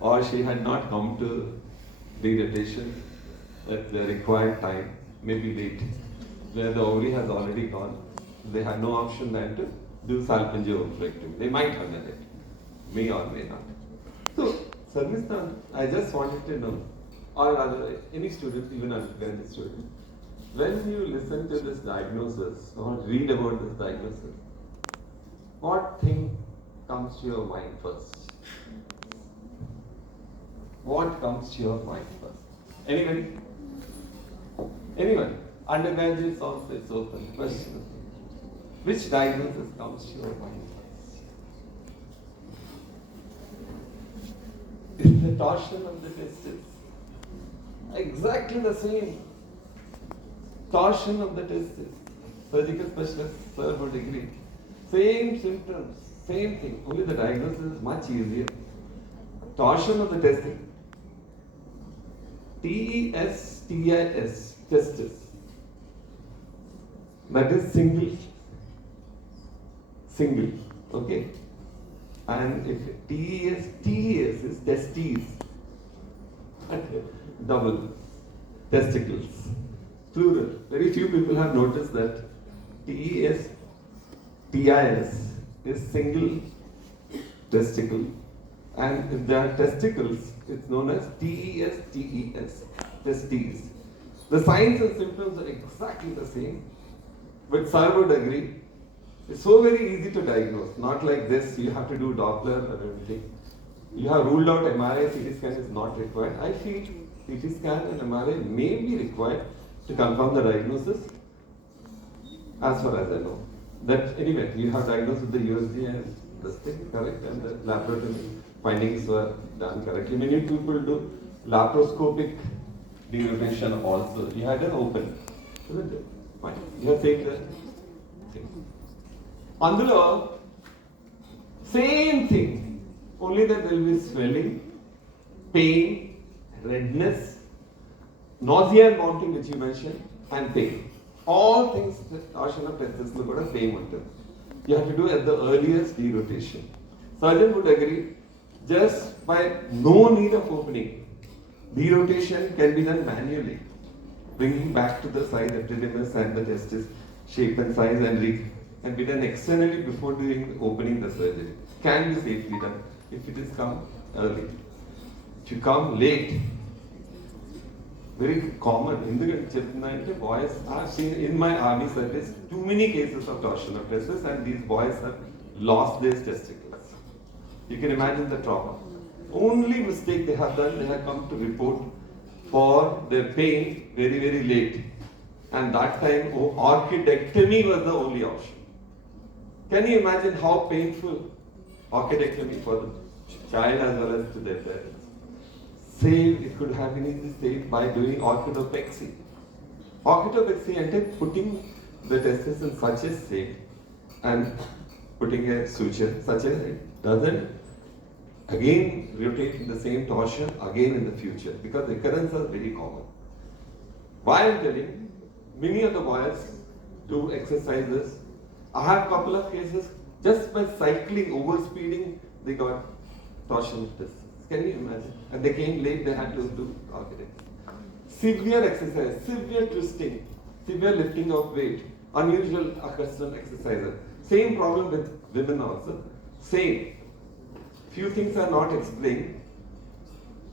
or she had not come to derotation at the required time, maybe late, where the ovary has already gone. They had no option then to do salpingo-oophorectomy. They might have done it, may or may not. So, Sarmistan, I just wanted to know, or rather, any student, even undergraduate student, when you listen to this diagnosis or read about this diagnosis, what thing comes to your mind first? What comes to your mind first? Anybody? Anyone? Undergraduates also, it's open. Question. Which diagnosis comes to your mind first? Is the torsion of the testis exactly the same? Torsion of the testis. Surgical specialist, sir, would agree. Same symptoms, same thing. Only the diagnosis is much easier. Torsion of the testis. Testis, testis. That is single. Single. Okay? And if TES is testes. Double. Testicles. Plural. Very few people have noticed that TES is single testicle, and if there are testicles, it's known as TES, testes. The signs and symptoms are exactly the same, but sir would agree, it's so very easy to diagnose, not like this, you have to do Doppler or anything. You have ruled out MRI, CT scan is not required. I feel CT scan and MRI may be required to confirm the diagnosis, as far as I know. That anyway, you have diagnosed with the USG and this thing, correct, and the laboratory findings were done correctly. Many people do laparoscopic derotation also. You had an open, isn't it? Fine. You have taken the thing. Andulo, same thing, only that there will be swelling, pain, redness, nausea and vomiting, which you mentioned, and pain. All things torsion of testis will go to pain. You have to do at the earliest derotation. Surgeon would agree, just by no need of opening, derotation can be done manually, bringing back to the side epididymis and the testis shape and size and be done externally before doing opening the surgery. Can be safely done if it is come early. If you come late, very common in the boys. I've seen in my army service too many cases of torsion of testis, and these boys have lost their testicles. You can imagine the trauma. Only mistake they have done, they have come to report for their pain very, very late. And that time, orchidectomy was the only option. Can you imagine how painful orchidectomy for the child as well as to their parents? Saved, it could have been easily saved by doing orchidopexy. Orchidopexy entails putting the testis in such a state and putting a suture such as it doesn't again rotate in the same torsion again in the future, because recurrence is very common. Why I am telling, many of the boys do exercises. I have a couple of cases, just by cycling, overspeeding, they got torsion of testis. Can you imagine? And they came late, they had to do orchidectomy. Severe exercise, severe twisting, severe lifting of weight, unusual accustomed exercises. Same problem with women also. Same. Few things are not explained.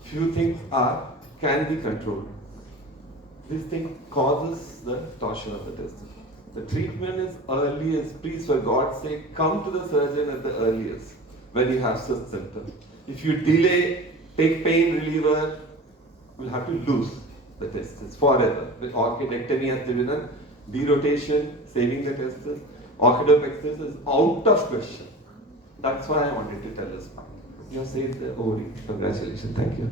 Few things can be controlled. This thing causes the torsion of the testis. The treatment is earliest. Please, for God's sake, come to the surgeon at the earliest when you have such symptoms. If you delay, take pain reliever, you'll have to lose the testis forever. With orchidectomy has to be done, derotation, saving the testis, orchidopexy is out of question. That's why I wanted to tell us. You have saved the ovary. Congratulations. Thank you.